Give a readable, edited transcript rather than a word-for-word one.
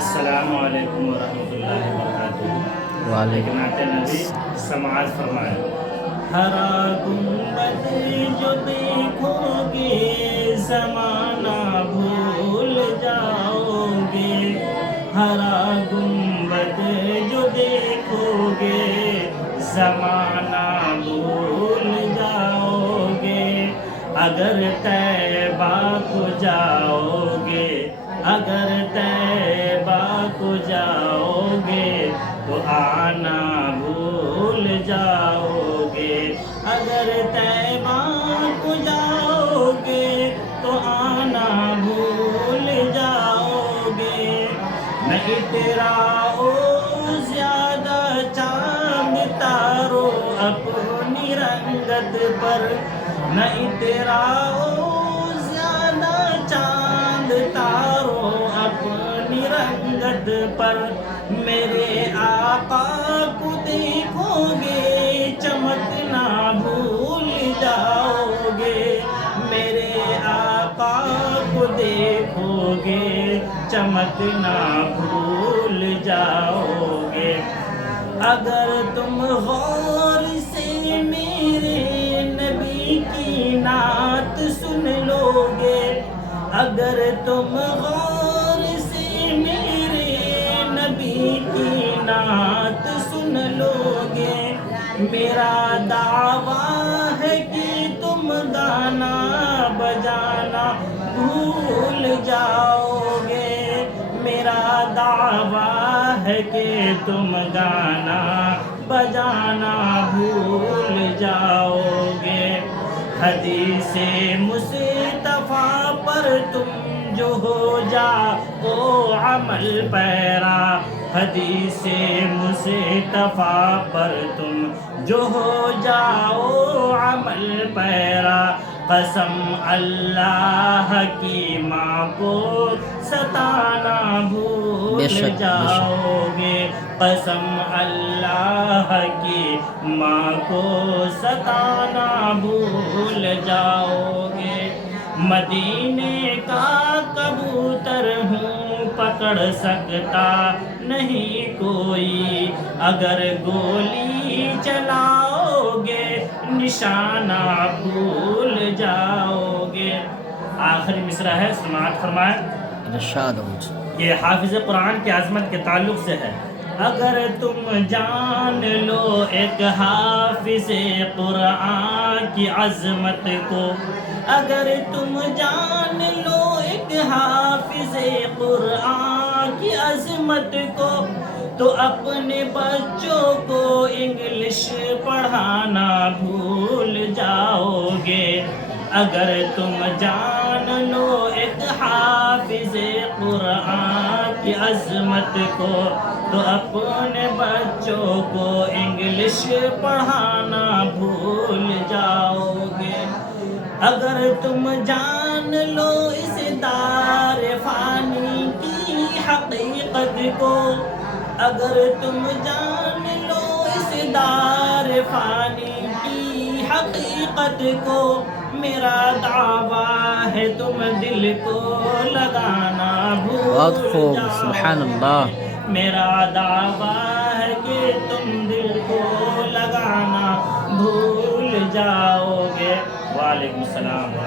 السلام علیکم ورحمۃ اللہ وبرکاتہ۔ وعلیکم نعت نبی سماعت فرمائیں۔ ہرا گنبد جو دیکھو گے زمانہ بھول جاؤ گے، ہرا گنبد جو دیکھو گے زمانہ بھول جاؤ گے، اگر طیبہ کو جاؤ گے، اگر طیبہ کو جاؤ گے تو آنا بھول جاؤ گے، اگر طیبہ کو جاؤ گے تو آنا بھول جاؤ گے۔ نہیں تیرا او زیادہ چاند تارو اپنی رنگت پر، نہیں تیرا او زیادہ چاند تارو اپنی رنگت پر، میرے آقا کو دیکھو گے چمکنا بھول جاؤ گے، میرے آقا کو دیکھو گے چمکنا بھول جاؤ گے۔ اگر تم غور سے میرے نبی کی نعت سن لو گے، اگر تم غور سے میرے نبی کی نعت سن لو گے، میرا دعویٰ ہے کہ تم گانا بجانا بھول جاؤ گے، میرا دعویٰ ہے کہ تم گانا بجانا بھول جاؤ گے۔ حدیث مصطفیٰ پر تم جو ہو جاؤ عمل پیرا، حدیث مصطفیٰ پر تم جو ہو جاؤ عمل پیرا، قسم اللہ کی ماں کو ستانا بھول جاؤ گے، قسم اللہ کی ماں کو ستانا بھول جاؤ گے۔ مدینے کا کبوتر ہوں پکڑ سکتا نہیں کوئی، اگر گولی چلاؤ گے نشانہ بھول جاؤ گے۔ آخری مصرع ہے، سماعت فرمائیں۔ ارشاد ہو۔ یہ حافظ قرآن کی عظمت کے تعلق سے ہے۔ اگر تم جان لو ایک حافظ قرآن کی عظمت کو، اگر تم جان لو ایک حافظ قرآن کی عظمت کو، تو اپنے بچوں کو انگلش پڑھانا بھول جاؤ گے، اگر تم جان لو ایک حافظ قرآن کی عظمت کو، تو اپنے بچوں کو انگلش پڑھانا بھول جاؤ گے، اگر تم جان لو اس دار فانی کی حقیقت کو، اگر تم جان لو اس دار فانی کی حقیقت کو، میرا دعویٰ ہے تم دل کو لگانا بہت بھول خوب، جاؤ سبحان اللہ۔ گے، میرا دعویٰ ہے کہ تم دل کو لگانا بھول جاؤ گے۔ وعلیکم السلام۔